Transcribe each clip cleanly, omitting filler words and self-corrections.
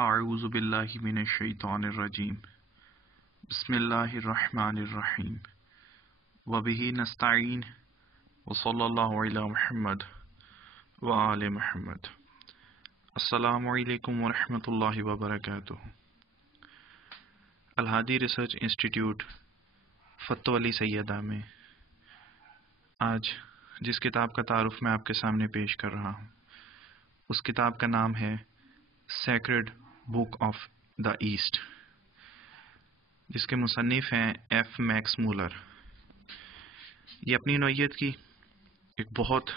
اعوذ باللہ من الشیطان الرجیم بسم اللہ الرحمن الرحیم وبہ نستعین وصلی اللہ علی محمد وآل محمد۔ السلام علیکم ورحمۃ اللہ وبرکاتہ۔ الھادی ریسرچ انسٹیٹیوٹ فتح علی سیدہ میں آج جس کتاب کا تعارف میں آپ کے سامنے پیش کر رہا ہوں اس کتاب کا نام ہے sacred book of the east, جس کے مصنف ہیں ایف میکس مولر۔ یہ اپنی نوعیت کی ایک بہت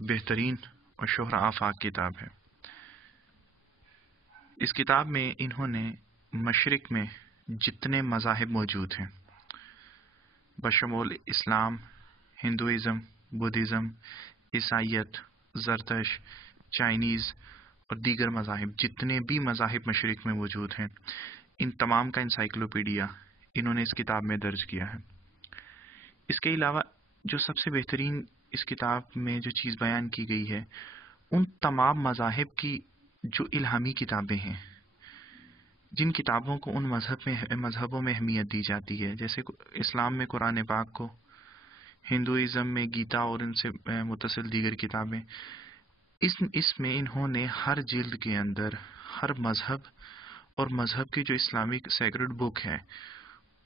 بہترین اور شہرہ آفاق کتاب ہے۔ اس کتاب میں انہوں نے مشرق میں جتنے مذاہب موجود ہیں بشمول اسلام، ہندوازم، بدھزم، عیسائیت، زرتش، چائنیز اور دیگر مذاہب، جتنے بھی مذاہب مشرق میں موجود ہیں، ان تمام کا انسائیکلوپیڈیا انہوں نے اس کتاب میں درج کیا ہے۔ اس کے علاوہ جو سب سے بہترین اس کتاب میں جو چیز بیان کی گئی ہے، ان تمام مذاہب کی جو الہامی کتابیں ہیں، جن کتابوں کو ان مذہبوں میں اہمیت دی جاتی ہے، جیسے اسلام میں قرآن پاک کو، ہندوازم میں گیتا اور ان سے متصل دیگر کتابیں، اس میں انہوں نے ہر جلد کے اندر ہر مذہب اور مذہب کی جو اسلامک سیکرڈ بک ہے،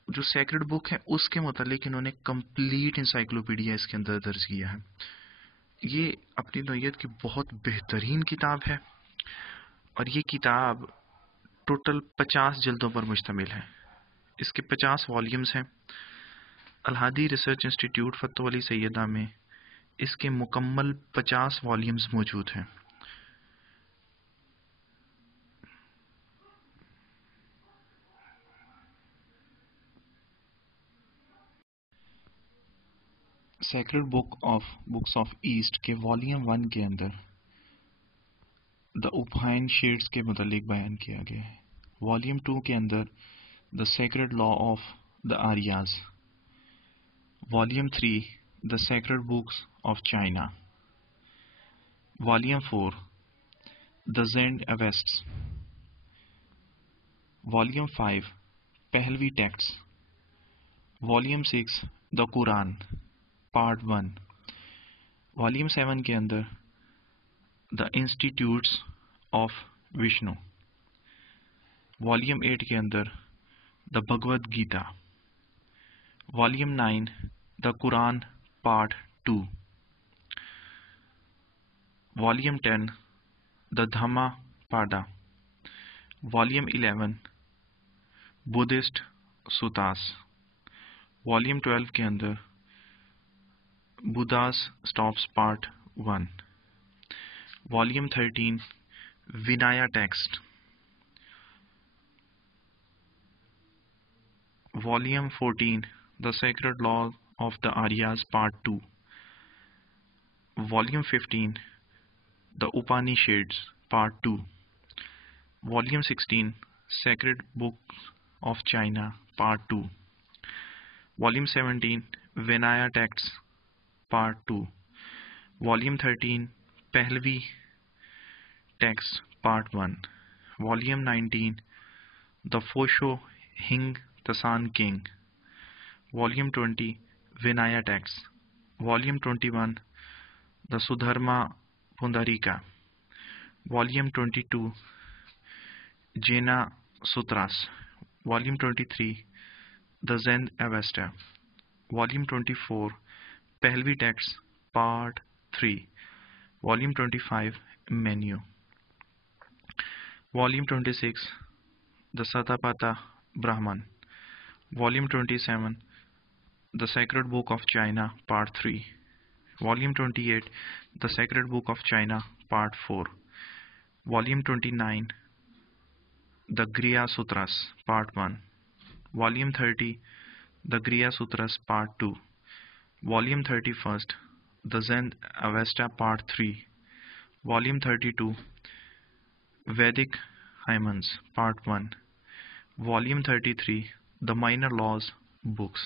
جو سیکرڈ بک ہے اس کے متعلق انہوں نے کمپلیٹ انسائیکلوپیڈیا اس کے اندر درج کیا ہے۔ یہ اپنی نوعیت کی بہت بہترین کتاب ہے اور یہ کتاب ٹوٹل 50 جلدوں پر مشتمل ہے۔ اس کے 50 والیومز ہیں۔ الھادی ریسرچ انسٹیٹیوٹ فتح علی سیدہ میں اس کے مکمل 50 والیومز موجود ہیں۔ سیکرڈ بکس آف ایسٹ کے والیوم 1 کے اندر دا اوپائن شیڈز کے متعلق بیان کیا گیا ہے۔ والیوم 2 کے اندر the sacred law of the Aryas. Volume 3 the sacred books of China. Volume 4 the Zend Avestas. Volume 5 Pahlavi text. Volume 6 the Quran part 1۔ Volume 7 کے اندر the institutes of Vishnu. Volume 8 کے اندر the Bhagavad Gita. Volume 9 the Quran part 2۔ Volume 10 the Dhammapada. Volume 11 Buddhist Suttas. Volume 12 کے اندر Buddhas stops part 1۔ Volume 13 Vinaya text. Volume 14 the sacred law of the Aryas part 2۔ Volume 15 the Upanishads part 2۔ Volume 16 sacred book of China part 2۔ Volume 17 Vinaya text part 2۔ Volume 13 Pahlavi text part 1۔ Volume 19 the Fo Sho Hing Tsan King. Volume 20 Vinaya text. Volume 21 the Saddharma Pundarika. Volume 22 Jaina Sutras. Volume 23 the Zend Avesta. Volume 24 Pahlavi text part 3۔ Volume 25 Manu. Volume 26 the Satapatha Brahmana. Volume 27 the sacred book of China part 3۔ Volume 28 the sacred book of China part 4۔ Volume 29 the Grihya Sutras part 1۔ Volume 30 the Grihya Sutras part 2۔ Volume 31 the Zend Avesta part 3۔ Volume 32 Vedic hymns part 1۔ Volume 33 the minor law books.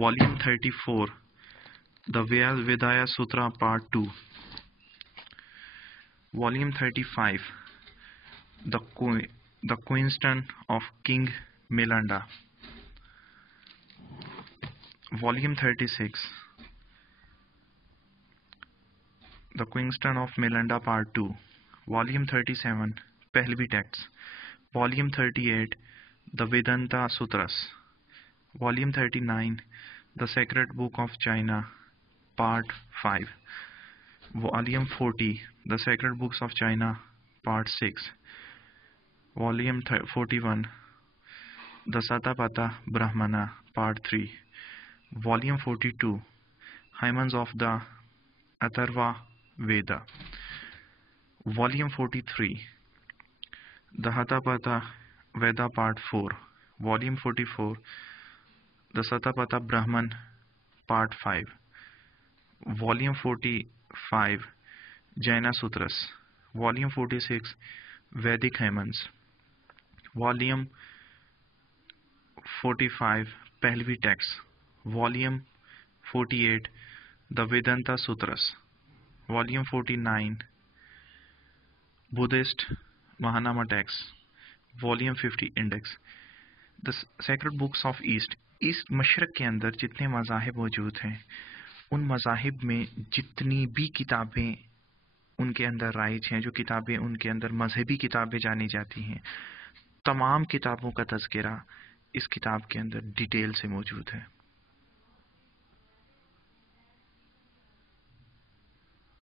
Volume 34 the ودایا Sutras part 2۔ Volume 35, The Queenstown of King Melinda. Volume 36, The Queenstown of Melinda Part 2. Volume 37, Pehlvi Texts. Volume 38, The Vedanta Sutras. Volume 39, The Sacred Book of China, Part 5. Volume 40, The Sacred Books of China, Part 6. Volume 41, The Satapatha Brahmana, Part 3. Volume 42, Hymns of the Atharva Veda. Volume 43, The Hatapatha Veda, Part 4. Volume 44, The Satapatha Brahman, Part 5. Volume 45, Jaina Sutras. Volume 46, Vedic Hymns. Volume 45, Pehlvi Texts. Volume 48, The Vedanta Sutras. Volume 49, Buddhist Mahanama Texts. Volume 50, Index. The Sacred Books of East. East مشرق کے اندر جتنے مذاہب موجود ہیں ان مذاہب میں جتنی بھی کتابیں ان کے اندر رائج ہیں، جو کتابیں ان کے اندر مذہبی کتابیں جانی جاتی ہیں، تمام کتابوں کا تذکرہ اس کتاب کے اندر ڈیٹیل سے موجود ہے۔